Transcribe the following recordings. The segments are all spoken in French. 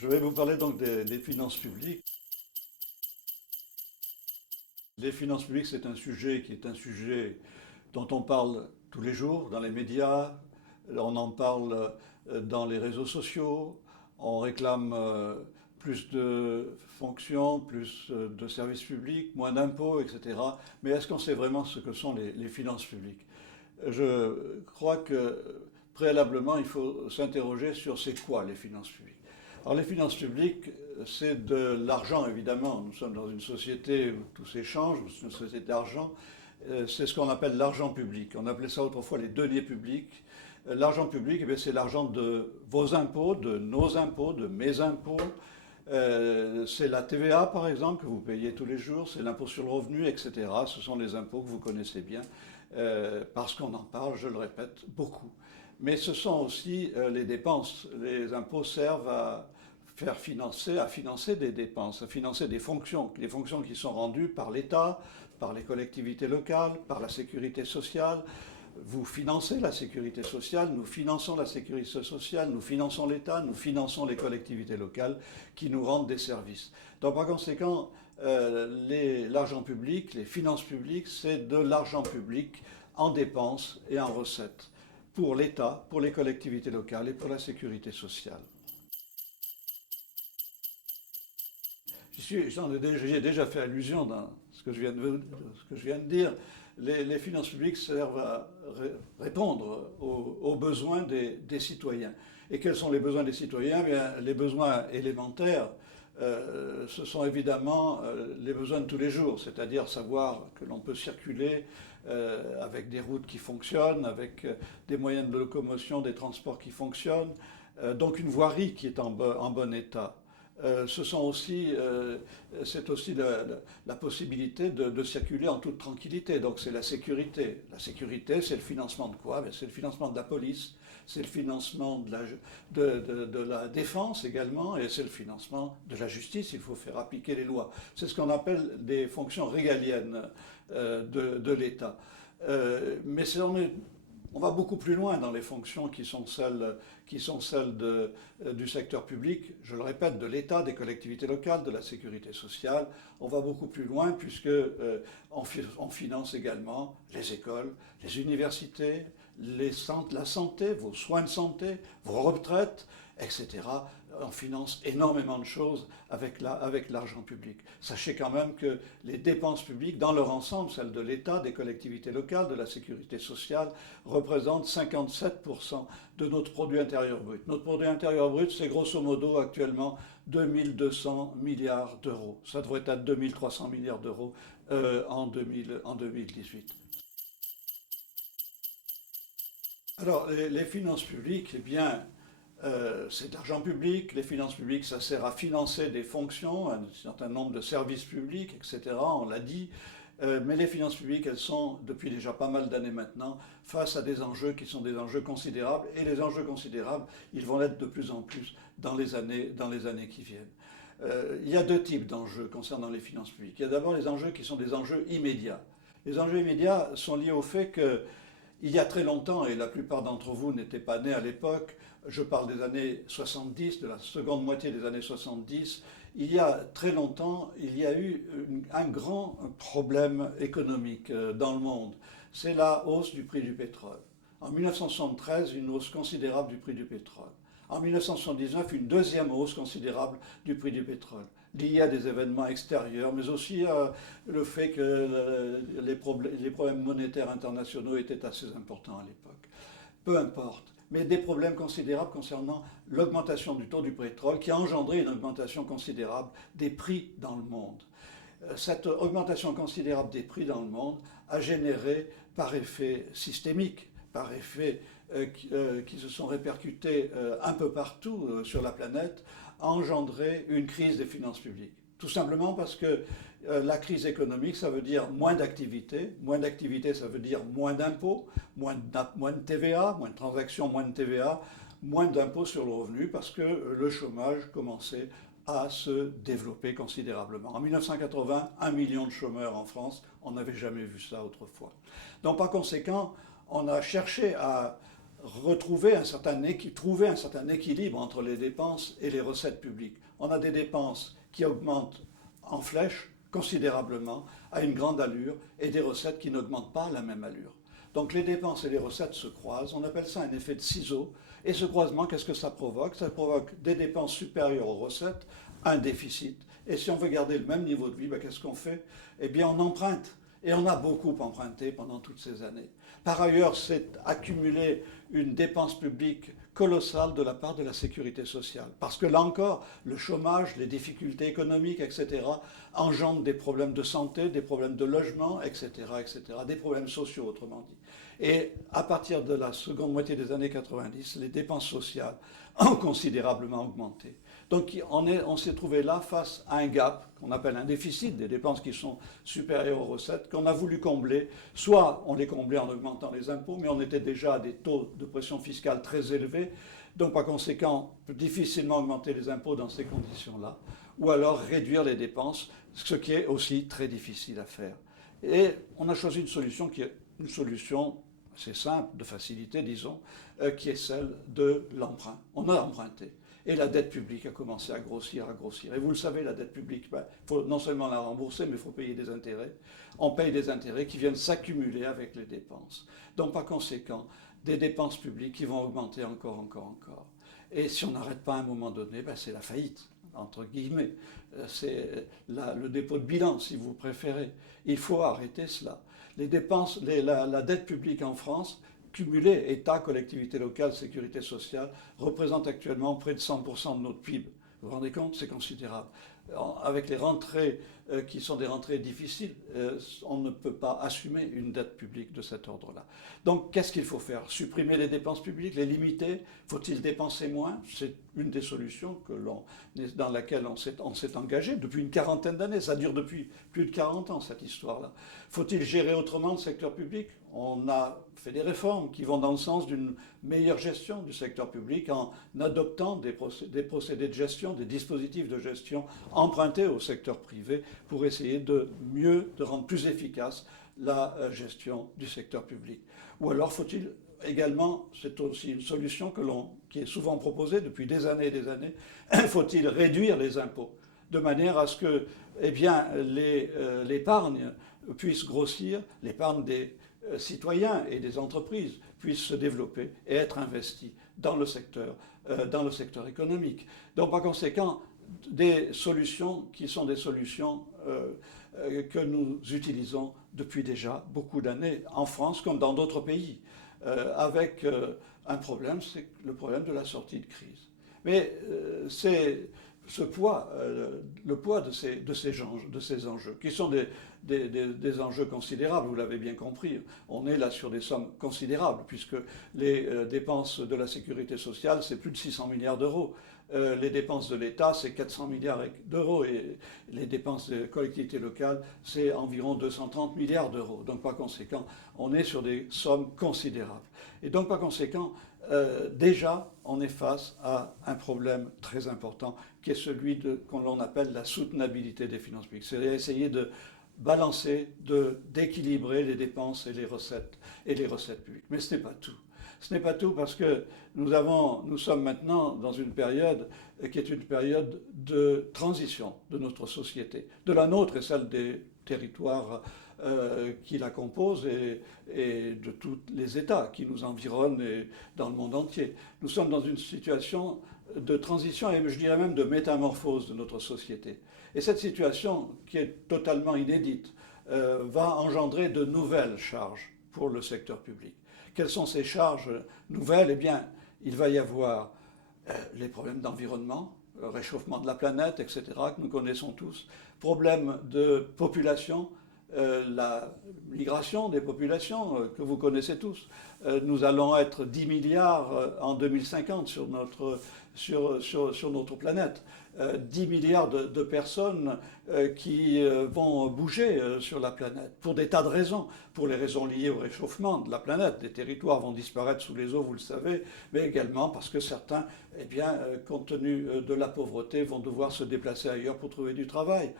Je vais vous parler donc des finances publiques. Les finances publiques, c'est un sujet qui est un sujet dont on parle tous les jours dans les médias, on en parle dans les réseaux sociaux, on réclame plus de fonctions, plus de services publics, moins d'impôts, etc. Mais est-ce qu'on sait vraiment ce que sont les finances publiques? Je crois que préalablement, il faut s'interroger sur c'est quoi les finances publiques. Alors les finances publiques, c'est de l'argent évidemment. Nous sommes dans une société où tout s'échange, c'est une société d'argent. C'est ce qu'on appelle l'argent public. On appelait ça autrefois les deniers publics. L'argent public, eh c'est l'argent de vos impôts, de nos impôts, de mes impôts. C'est la TVA par exemple que vous payez tous les jours, c'est l'impôt sur le revenu, etc. Ce sont les impôts que vous connaissez bien parce qu'on en parle, je le répète, beaucoup. Mais ce sont aussi les dépenses. Les impôts servent à financer des dépenses, à financer des fonctions qui sont rendues par l'État, par les collectivités locales, par la sécurité sociale. Vous financez la sécurité sociale, nous finançons la sécurité sociale, nous finançons l'État, nous finançons les collectivités locales qui nous rendent des services. Donc par conséquent, l'argent public, les finances publiques, c'est de l'argent public en dépenses et en recettes pour l'État, pour les collectivités locales et pour la sécurité sociale. J'y ai déjà fait allusion dans ce que je viens de dire. Les finances publiques servent à répondre aux besoins des citoyens. Et quels sont les besoins des citoyens? Eh bien, les besoins élémentaires, ce sont évidemment les besoins de tous les jours, c'est-à-dire savoir que l'on peut circuler avec des routes qui fonctionnent, avec des moyens de locomotion, des transports qui fonctionnent, donc une voirie qui est en bon état. C'est aussi la possibilité de circuler en toute tranquillité. Donc c'est la sécurité. La sécurité, c'est le financement de quoi? C'est le financement de la police, c'est le financement de la défense également, et c'est le financement de la justice. Il faut faire appliquer les lois. C'est ce qu'on appelle des fonctions régaliennes de l'État. Mais on va beaucoup plus loin dans les fonctions qui sont celles du secteur public, je le répète, de l'État, des collectivités locales, de la sécurité sociale. On va beaucoup plus loin puisque on finance également les écoles, les universités, la santé, vos soins de santé, vos retraites, etc. On finance énormément de choses avec l'argent public. Sachez quand même que les dépenses publiques, dans leur ensemble, celles de l'État, des collectivités locales, de la sécurité sociale, représentent 57% de notre produit intérieur brut. Notre produit intérieur brut, c'est grosso modo actuellement 2200 milliards d'euros. Ça devrait être 2300 milliards d'euros en 2018. Alors, les finances publiques, eh bien, c'est de l'argent public. Les finances publiques, ça sert à financer des fonctions, un certain nombre de services publics, etc. On l'a dit. Mais les finances publiques, elles sont, depuis déjà pas mal d'années maintenant, face à des enjeux qui sont des enjeux considérables. Et les enjeux considérables, ils vont l'être de plus en plus dans les années qui viennent. Il y a deux types d'enjeux concernant les finances publiques. Il y a d'abord les enjeux qui sont des enjeux immédiats. Les enjeux immédiats sont liés au fait que il y a très longtemps, et la plupart d'entre vous n'étaient pas nés à l'époque, je parle des années 70, de la seconde moitié des années 70, il y a très longtemps, il y a eu un grand problème économique dans le monde. C'est la hausse du prix du pétrole. En 1973, une hausse considérable du prix du pétrole. En 1979, une deuxième hausse considérable du prix du pétrole, liée à des événements extérieurs, mais aussi le fait que les problèmes monétaires internationaux étaient assez importants à l'époque. Peu importe, mais des problèmes considérables concernant l'augmentation du taux du pétrole qui a engendré une augmentation considérable des prix dans le monde. Cette augmentation considérable des prix dans le monde a généré, par effet systémique, par effet qui se sont répercutés un peu partout sur la planète, a engendré une crise des finances publiques. Tout simplement parce que la crise économique, ça veut dire moins d'activité. Moins d'activité, ça veut dire moins d'impôts, moins de TVA, moins de transactions, moins de TVA, moins d'impôts sur le revenu, parce que le chômage commençait à se développer considérablement. En 1980, 1 million de chômeurs en France, on n'avait jamais vu ça autrefois. Donc par conséquent, on a cherché à trouver un certain équilibre entre les dépenses et les recettes publiques. On a des dépenses qui augmentent en flèche considérablement, à une grande allure, et des recettes qui n'augmentent pas à la même allure. Donc les dépenses et les recettes se croisent, on appelle ça un effet de ciseau, et ce croisement, qu'est-ce que ça provoque? Ça provoque des dépenses supérieures aux recettes, un déficit, et si on veut garder le même niveau de vie, qu'est-ce qu'on fait? Eh bien on emprunte, et on a beaucoup emprunté pendant toutes ces années. Par ailleurs, c'est accumulé une dépense publique colossale de la part de la sécurité sociale. Parce que là encore, le chômage, les difficultés économiques, etc., engendrent des problèmes de santé, des problèmes de logement, etc., etc., des problèmes sociaux, autrement dit. Et à partir de la seconde moitié des années 90, les dépenses sociales ont considérablement augmenté. Donc on s'est trouvé là face à un gap qu'on appelle un déficit, des dépenses qui sont supérieures aux recettes, qu'on a voulu combler. Soit on les comblait en augmentant les impôts, mais on était déjà à des taux de pression fiscale très élevés, donc par conséquent, on peut difficilement augmenter les impôts dans ces conditions-là, ou alors réduire les dépenses, ce qui est aussi très difficile à faire. Et on a choisi une solution qui est une solution assez simple, de facilité, disons, qui est celle de l'emprunt. On a emprunté. Et la dette publique a commencé à grossir, à grossir. Et vous le savez, la dette publique, il faut non seulement la rembourser, mais il faut payer des intérêts. On paye des intérêts qui viennent s'accumuler avec les dépenses. Donc par conséquent, des dépenses publiques qui vont augmenter encore, encore, encore. Et si on n'arrête pas à un moment donné, c'est la faillite, entre guillemets. C'est le dépôt de bilan, si vous préférez. Il faut arrêter cela. Les dépenses, la dette publique en France, cumulé État, collectivités locales, sécurité sociale, représente actuellement près de 100% de notre PIB. Vous vous rendez compte? C'est considérable. Avec les rentrées qui sont des rentrées difficiles, on ne peut pas assumer une dette publique de cet ordre-là. Donc qu'est-ce qu'il faut faire? Supprimer les dépenses publiques, les limiter? Faut-il dépenser moins? C'est une des solutions dans laquelle on s'est engagé depuis une quarantaine d'années. Ça dure depuis plus de 40 ans, cette histoire-là. Faut-il gérer autrement le secteur public? On a fait des réformes qui vont dans le sens d'une meilleure gestion du secteur public en adoptant des procédés de gestion, des dispositifs de gestion empruntés au secteur privé pour essayer de rendre plus efficace la gestion du secteur public. Ou alors faut-il également, c'est aussi une solution qui est souvent proposée depuis des années et des années, faut-il réduire les impôts de manière à ce que l'épargne puisse grossir, l'épargne des citoyens et des entreprises puissent se développer et être investis dans le secteur économique. Donc par conséquent, des solutions qui sont des solutions que nous utilisons depuis déjà beaucoup d'années en France comme dans d'autres pays, avec un problème, c'est le problème de la sortie de crise. Mais c'est le poids de ces enjeux, qui sont des enjeux considérables, vous l'avez bien compris. On est là sur des sommes considérables, puisque les dépenses de la sécurité sociale, c'est plus de 600 milliards d'euros. Les dépenses de l'État, c'est 400 milliards d'euros, et les dépenses des collectivités locales, c'est environ 230 milliards d'euros. Donc par conséquent, on est sur des sommes considérables. Et donc par conséquent, déjà, on est face à un problème très important qui est celui qu'on l'on appelle la soutenabilité des finances publiques. C'est essayer de balancer, d'équilibrer les dépenses et les recettes publiques. Mais ce n'est pas tout. Ce n'est pas tout parce que nous sommes maintenant dans une période qui est une période de transition de notre société, de la nôtre et celle des territoires qui la composent et de tous les États qui nous environnent et dans le monde entier. Nous sommes dans une situation de transition et je dirais même de métamorphose de notre société. Et cette situation, qui est totalement inédite, va engendrer de nouvelles charges pour le secteur public. Quelles sont ces charges nouvelles? Eh bien, il va y avoir les problèmes d'environnement, le réchauffement de la planète, etc., que nous connaissons tous, problèmes de population, la migration des populations que vous connaissez tous. Nous allons être 10 milliards en 2050 sur notre planète. 10 milliards de personnes qui vont bouger sur la planète pour des tas de raisons. Pour les raisons liées au réchauffement de la planète, des territoires vont disparaître sous les eaux, vous le savez, mais également parce que certains, compte tenu de la pauvreté, vont devoir se déplacer ailleurs pour trouver du travail.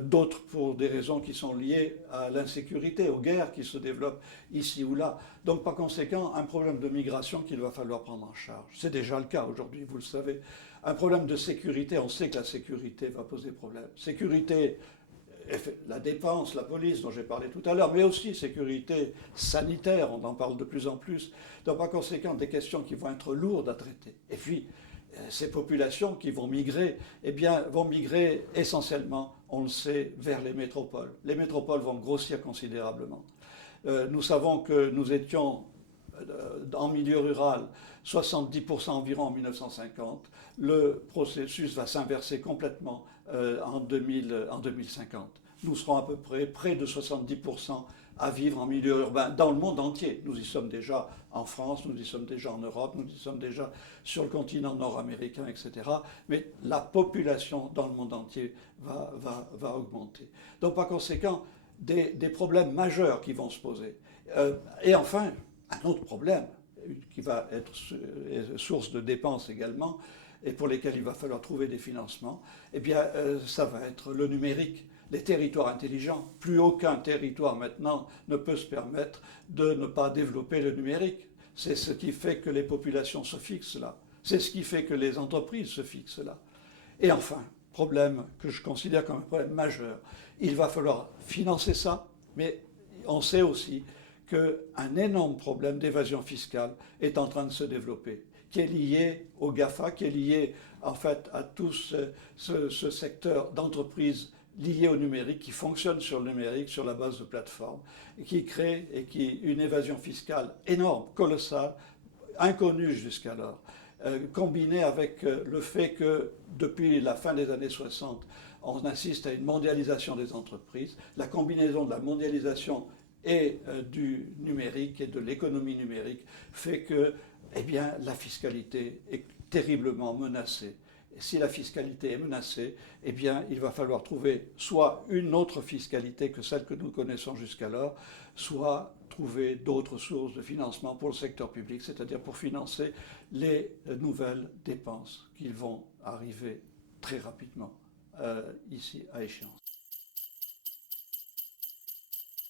D'autres pour des raisons qui sont liées à l'insécurité, aux guerres qui se développent ici ou là. Donc par conséquent, un problème de migration qu'il va falloir prendre en charge. C'est déjà le cas aujourd'hui, vous le savez. Un problème de sécurité, on sait que la sécurité va poser problème. Sécurité, la défense, la police dont j'ai parlé tout à l'heure, mais aussi sécurité sanitaire, on en parle de plus en plus. Donc par conséquent, des questions qui vont être lourdes à traiter. Et puis, ces populations qui vont migrer, eh bien, vont migrer essentiellement, on le sait, vers les métropoles. Les métropoles vont grossir considérablement. Nous savons que nous étions en milieu rural 70% environ en 1950. Le processus va s'inverser complètement en 2050. Nous serons à peu près de 70% à vivre en milieu urbain dans le monde entier. Nous y sommes déjà en France, nous y sommes déjà en Europe, nous y sommes déjà sur le continent nord-américain, etc. Mais la population dans le monde entier va augmenter. Donc par conséquent, des problèmes majeurs qui vont se poser. Et enfin, un autre problème qui va être source de dépenses également, et pour lesquels il va falloir trouver des financements, eh bien, ça va être le numérique, les territoires intelligents. Plus aucun territoire maintenant ne peut se permettre de ne pas développer le numérique. C'est ce qui fait que les populations se fixent là. C'est ce qui fait que les entreprises se fixent là. Et enfin, problème que je considère comme un problème majeur, il va falloir financer ça, mais on sait aussi qu'un énorme problème d'évasion fiscale est en train de se développer, qui est lié au GAFA, qui est lié en fait à tout ce secteur d'entreprises liées au numérique, qui fonctionnent sur le numérique, sur la base de plateformes, et qui crée une évasion fiscale énorme, colossale, inconnue jusqu'alors, combinée avec le fait que depuis la fin des années 60, on assiste à une mondialisation des entreprises. La combinaison de la mondialisation et du numérique et de l'économie numérique fait que eh bien, la fiscalité est terriblement menacée. Et si la fiscalité est menacée, eh bien, il va falloir trouver soit une autre fiscalité que celle que nous connaissons jusqu'alors, soit trouver d'autres sources de financement pour le secteur public, c'est-à-dire pour financer les nouvelles dépenses qui vont arriver très rapidement ici à échéance.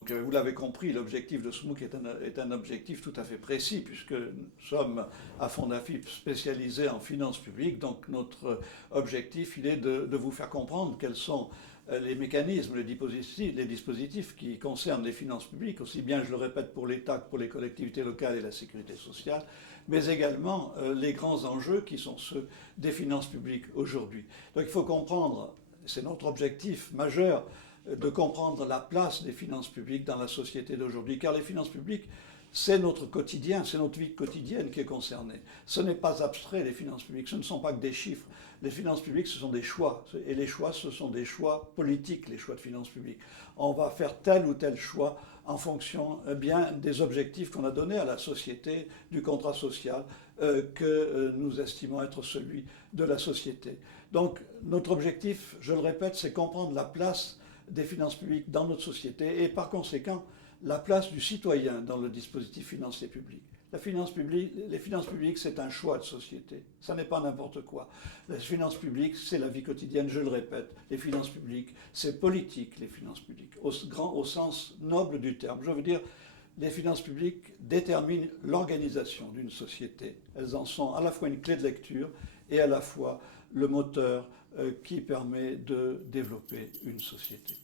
Donc, vous l'avez compris, l'objectif de ce MOOC est un objectif tout à fait précis, puisque nous sommes à Fondafip spécialisés en finances publiques. Donc notre objectif, il est de vous faire comprendre quels sont les mécanismes, les dispositifs qui concernent les finances publiques, aussi bien, je le répète, pour l'État que pour les collectivités locales et la sécurité sociale, mais également les grands enjeux qui sont ceux des finances publiques aujourd'hui. Donc il faut comprendre, c'est notre objectif majeur, de comprendre la place des finances publiques dans la société d'aujourd'hui, car les finances publiques, c'est notre quotidien, c'est notre vie quotidienne qui est concernée. Ce n'est pas abstrait, les finances publiques, ce ne sont pas que des chiffres. Les finances publiques, ce sont des choix, et les choix, ce sont des choix politiques, les choix de finances publiques. On va faire tel ou tel choix en fonction bien des objectifs qu'on a donnés à la société, du contrat social que nous estimons être celui de la société. Donc notre objectif, je le répète, c'est comprendre la place des finances publiques dans notre société et par conséquent la place du citoyen dans le dispositif financier public. Les finances publiques, c'est un choix de société. Ça n'est pas n'importe quoi. Les finances publiques, c'est la vie quotidienne, je le répète. Les finances publiques, c'est politique, les finances publiques, au sens noble du terme. Je veux dire, les finances publiques déterminent l'organisation d'une société. Elles en sont à la fois une clé de lecture et à la fois le moteur qui permet de développer une société.